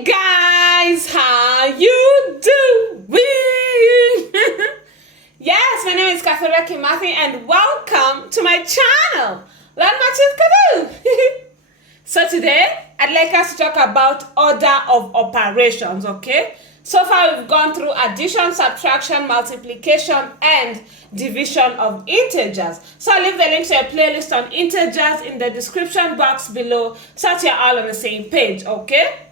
Hey guys, how you doing? Yes, my name is Katharina Kimathi and welcome to my channel. Learn Matches Kadu. So today, I'd like us to talk about order of operations, okay? So far, we've gone through addition, subtraction, multiplication, and division of integers. So I'll leave the link to a playlist on integers in the description box below so that you're all on the same page, okay?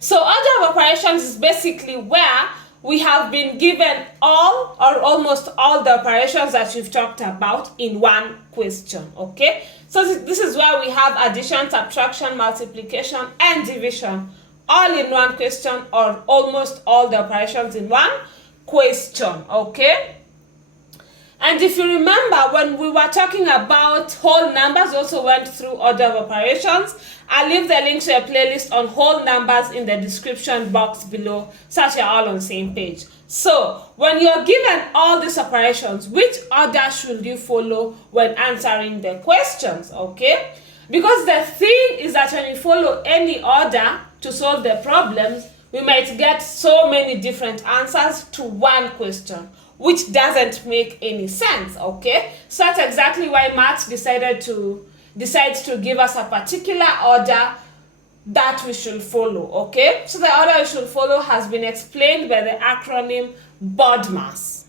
So order of operations is basically where we have been given all or almost all the operations that we've talked about in one question, okay? So this is where we have addition, subtraction, multiplication, and division all in one question, or almost all the operations in one question, okay? And if you remember, when we were talking about whole numbers, we also went through order of operations. I'll leave the link to a playlist on whole numbers in the description box below so that you're all on the same page. So, when you're given all these operations, which order should you follow when answering the questions, okay? Because the thing is that when you follow any order to solve the problems, we might get so many different answers to one question, which doesn't make any sense, okay? So that's exactly why maths decides to give us a particular order that we should follow, okay? So the order we should follow has been explained by the acronym BODMAS.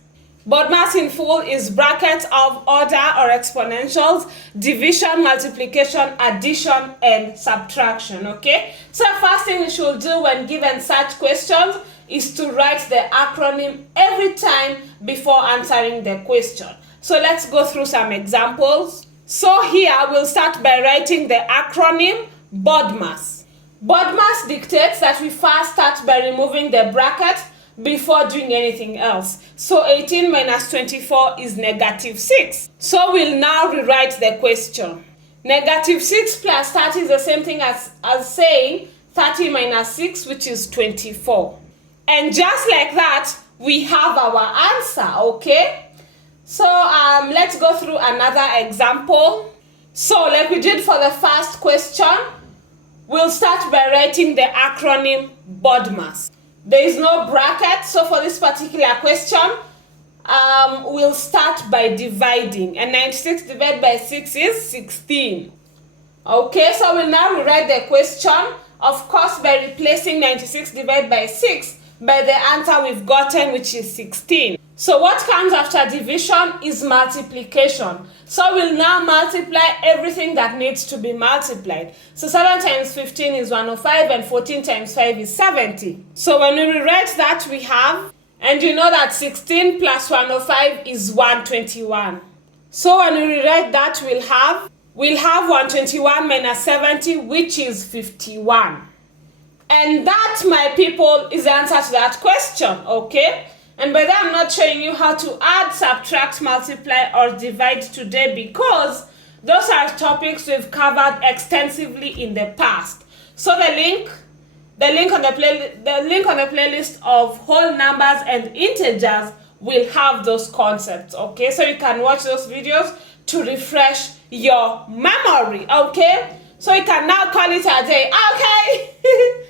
BODMAS in full is brackets of order or exponentials, division, multiplication, addition, and subtraction, okay? So the first thing we should do when given such questions is to write the acronym every time before answering the question. So let's go through some examples. So here we'll start by writing the acronym BODMAS. BODMAS dictates that we first start by removing the bracket before doing anything else. So 18 minus 24 is negative 6. So we'll now rewrite the question. Negative 6 plus 30 is the same thing as saying 30 minus 6, which is 24. And just like that, we have our answer, okay? So let's go through another example. So like we did for the first question, we'll start by writing the acronym BODMAS. There is no bracket, so for this particular question, we'll start by dividing. And 96 divided by 6 is 16. Okay, so we'll now rewrite the question, of course, by replacing 96 divided by 6 by the answer we've gotten, which is 16. So what comes after division is multiplication. So we'll now multiply everything that needs to be multiplied. So 7 times 15 is 105 and 14 times 5 is 70. So when we rewrite that, we have, and you know that 16 plus 105 is 121. So when we rewrite that, we'll have 121 minus 70, which is 51. And that, my people, is the answer to that question, okay? And by that, I'm not showing you how to add, subtract, multiply, or divide today because those are topics we've covered extensively in the past. So the link on the playlist of whole numbers and integers will have those concepts, okay? So you can watch those videos to refresh your memory, okay? So you can now call it a day, okay?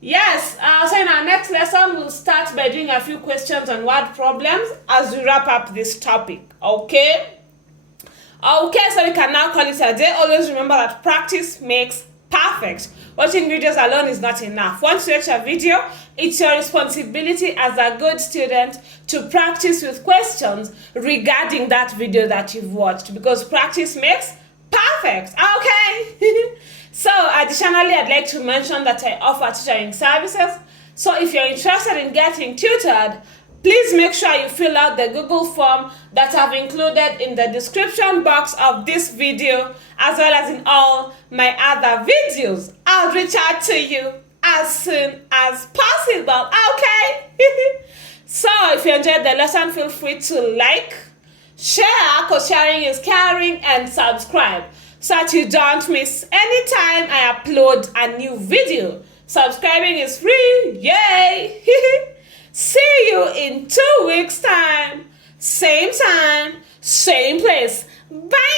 Yes, so in our next lesson, we'll start by doing a few questions on word problems as we wrap up this topic, okay? Okay, so we can now call it a day. Always remember that practice makes perfect. Watching videos alone is not enough. Once you watch a video, it's your responsibility as a good student to practice with questions regarding that video that you've watched, because practice makes perfect, okay? So additionally, I'd like to mention that I offer tutoring services. So if you're interested in getting tutored, please make sure you fill out the Google form that I've included in the description box of this video, as well as in all my other videos. I'll reach out to you as soon as possible, okay? So if you enjoyed the lesson, feel free to like, share, because sharing is caring, and subscribe, so that you don't miss any time I upload a new video. Subscribing is free, yay! See you in 2 weeks' time, same place. Bye!